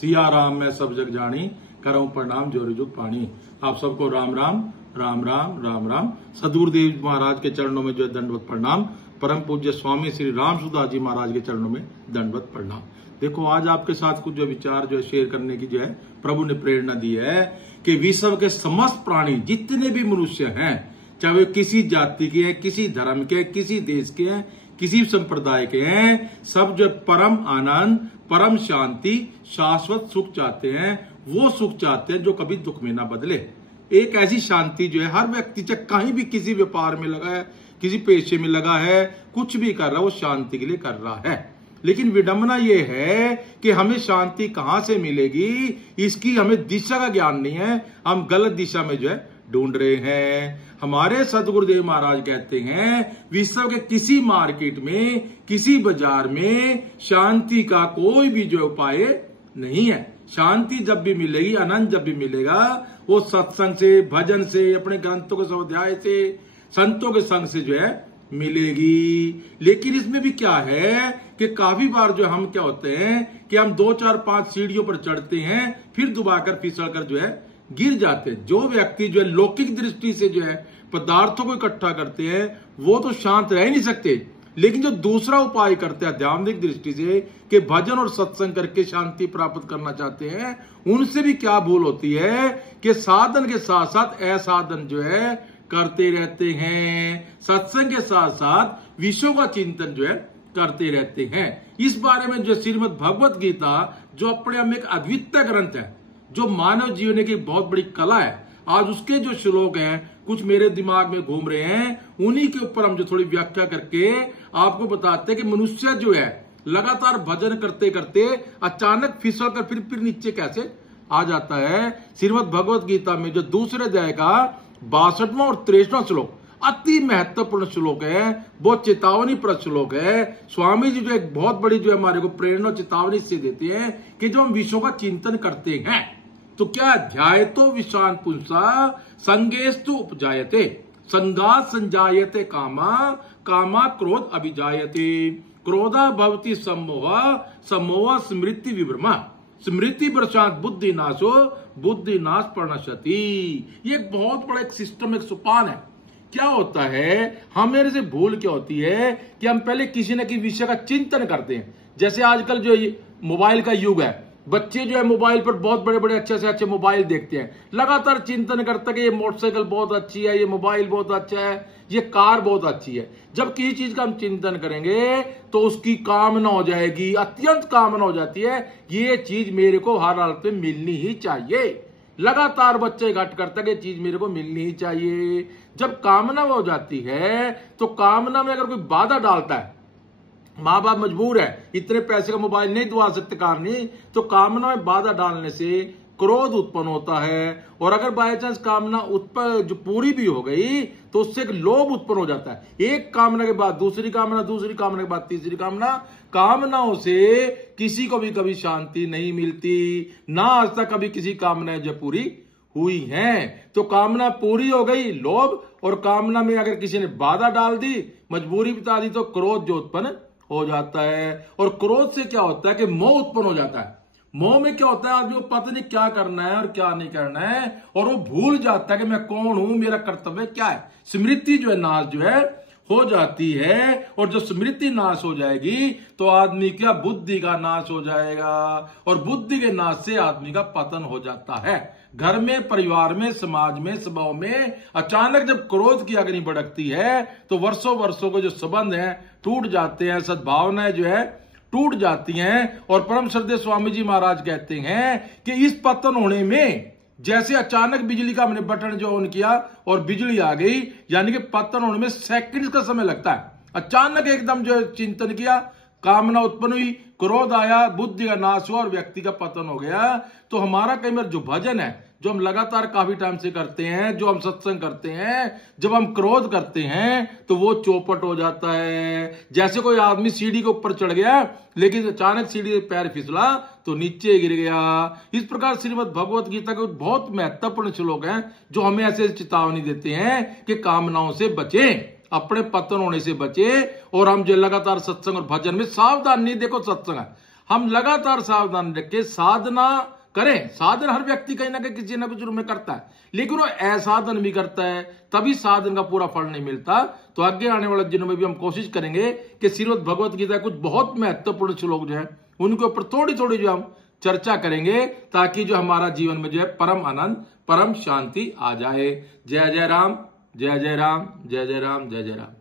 सिया राम मैं सब जग जानी, करऊं प्रणाम जोरी जुग पानी। आप सबको राम राम राम राम राम राम। सदगुरुदेव महाराज के चरणों में जो है दंडवत प्रणाम। परम पूज्य स्वामी श्री राम सुदास जी महाराज के चरणों में दंडवत प्रणाम। देखो आज आपके साथ कुछ जो विचार जो है शेयर करने की जो है प्रभु ने प्रेरणा दी है कि विश्व के समस्त प्राणी जितने भी मनुष्य हैं, चाहे वे किसी जाति के हैं, किसी धर्म के, किसी देश के हैं, किसी संप्रदाय के हैं, सब जो परम आनंद, परम शांति, शाश्वत सुख चाहते हैं। वो सुख चाहते हैं जो कभी दुख में ना बदले। एक ऐसी शांति जो है हर व्यक्ति चाहे कहीं भी किसी व्यापार में लगा है, किसी पेशे में लगा है, कुछ भी कर रहा है, वो शांति के लिए कर रहा है। लेकिन विडंबना ये है कि हमें शांति कहां से मिलेगी, इसकी हमें दिशा का ज्ञान नहीं है। हम गलत दिशा में जो है ढूंढ रहे हैं। हमारे सदगुरुदेव महाराज कहते हैं विश्व के किसी मार्केट में, किसी बाजार में शांति का कोई भी जो उपाय नहीं है। शांति जब भी मिलेगी, आनंद जब भी मिलेगा, वो सत्संग से, भजन से, अपने ग्रंथों के स्वाध्याय से, संतों के संग से जो है मिलेगी। लेकिन इसमें भी क्या है कि काफी बार जो हम क्या होते हैं कि हम 2 4 5 सीढ़ियों पर चढ़ते हैं, फिर दुबाकर फिसल कर जो है गिर जाते हैं। जो व्यक्ति जो है लौकिक दृष्टि से जो है पदार्थों को इकट्ठा करते हैं, वो तो शांत रह नहीं सकते। लेकिन जो दूसरा उपाय करते हैं आध्यात्मिक दृष्टि से कि भजन और सत्संग करके शांति प्राप्त करना चाहते हैं, उनसे भी क्या भूल होती है कि साधन के साथ साथ असाधन जो है करते रहते हैं। सत्संग के साथ साथ विषयों का चिंतन जो है करते रहते हैं। इस बारे में जो श्रीमद् भगवत गीता जो अपने आप में एक अद्वितीय ग्रंथ है, जो मानव जीवन की बहुत बड़ी कला है, आज उसके जो श्लोक हैं कुछ मेरे दिमाग में घूम रहे हैं, उन्हीं के ऊपर हम जो थोड़ी व्याख्या करके आपको बताते हैं कि मनुष्य जो है लगातार भजन करते करते अचानक फिसल कर फिर नीचे कैसे आ जाता है। श्रीमद् भगवत गीता में जो दूसरे अध्याय का 62वां और 63वां श्लोक अति महत्वपूर्ण श्लोक है, वो चेतावनी पर श्लोक है। स्वामी जी जो एक बहुत बड़ी जो है हमारे को प्रेरणा चेतावनी से देते हैं कि जब हम विषयों का चिंतन करते हैं तो क्या ध्याय तो विषान पुंसा संगेस्तु उपजायते, संगात संजायते कामा, कामा क्रोध अभिजायते, क्रोधा भवति सम्मोह, सम्मोह स्मृति विभ्रमा, स्मृति प्रशांत बुद्धि नाशो, बुद्धि नाश प्रणशति। ये एक बहुत बड़ा एक सिस्टम, एक सोपान है। क्या होता है, हमें से भूल क्या होती है कि हम पहले किसी न किसी विषय का चिंतन करते हैं। जैसे आजकल जो मोबाइल का युग है, बच्चे जो है मोबाइल पर बहुत बड़े बड़े अच्छे से अच्छे मोबाइल देखते हैं, लगातार चिंतन करते हैं कि ये मोटरसाइकिल बहुत अच्छी है, ये मोबाइल बहुत अच्छा है, ये कार बहुत अच्छी है। जब किसी चीज का हम चिंतन करेंगे तो उसकी कामना हो जाएगी, अत्यंत कामना हो जाती है, ये चीज मेरे को हर हालत में मिलनी ही चाहिए। लगातार बच्चे घट करते हैं कि चीज मेरे को मिलनी ही चाहिए। जब कामना हो जाती है तो कामना में अगर कोई बाधा डालता है, माँ बाप मजबूर है, इतने पैसे का मोबाइल नहीं दिवा सकते कारणी, तो कामना में बाधा डालने से क्रोध उत्पन्न होता है। और अगर बाय चांस कामना उत्पन्न जो पूरी भी हो गई तो उससे एक लोभ उत्पन्न हो जाता है। एक कामना के बाद दूसरी कामना, दूसरी कामना के बाद तीसरी कामना। कामनाओं से किसी को भी कभी शांति नहीं मिलती, ना आज तक कभी किसी कामना जो पूरी हुई है। तो कामना पूरी हो गई, लोभ, और कामना में अगर किसी ने बाधा डाल दी, मजबूरी बता दी, तो क्रोध जो उत्पन्न हो जाता है। और क्रोध से क्या होता है कि मोह उत्पन्न हो जाता है। मोह में क्या होता है, आदमी को पता नहीं क्या करना है और क्या नहीं करना है, और वो भूल जाता है कि मैं कौन हूं, मेरा कर्तव्य क्या है। स्मृति जो है नाश जो है हो जाती है, और जो स्मृति नाश हो जाएगी तो आदमी क्या बुद्धि का नाश हो जाएगा, और बुद्धि के नाश से आदमी का पतन हो जाता है। घर में, परिवार में, समाज में, सभाओं में अचानक जब क्रोध की अग्नि भड़कती है तो वर्षों वर्षों के जो संबंध हैं टूट जाते हैं, सद्भावनाएं जो है टूट जाती हैं। और परम श्रद्धेय स्वामी जी महाराज कहते हैं कि इस पतन होने में जैसे अचानक बिजली का हमने बटन जो ऑन किया और बिजली आ गई, यानी कि पतन होने में सेकंड्स का समय लगता है। अचानक एकदम जो चिंतन किया, कामना उत्पन्न हुई, क्रोध आया, बुद्धि का नाश हुआ और व्यक्ति का पतन हो गया। तो हमारा कई बार जो भजन है, जो हम लगातार काफी टाइम से करते हैं, जो हम सत्संग करते हैं, जब हम क्रोध करते हैं तो वो चौपट हो जाता है। जैसे कोई आदमी सीढ़ी के ऊपर चढ़ गया लेकिन अचानक सीढ़ी से पैर फिसला तो नीचे गिर गया। इस प्रकार श्रीमद् भगवत गीता के बहुत महत्वपूर्ण श्लोक हैं जो हमें ऐसे चेतावनी देते हैं कि कामनाओं से बचें, अपने पतन होने से बचे। और हम जो लगातार सत्संग और भजन में सावधान नहीं, देखो सत्संग है, हम लगातार सावधान रखें, साधना करें। साधन हर व्यक्ति कहीं ना कहीं किसी ना कुछ रूप में करता है, लेकिन वो असाधन भी करता है, तभी साधन का पूरा फल नहीं मिलता। तो आगे आने वाले दिनों में भी हम कोशिश करेंगे कि श्रीमद् भगवत गीता कुछ बहुत महत्वपूर्ण श्लोक जो है उनके ऊपर थोड़ी थोड़ी जो हम चर्चा करेंगे, ताकि जो हमारा जीवन में जो है परम आनंद, परम शांति आ जाए। जय जय राम, जय जय राम, जय जय राम, जय जय राम।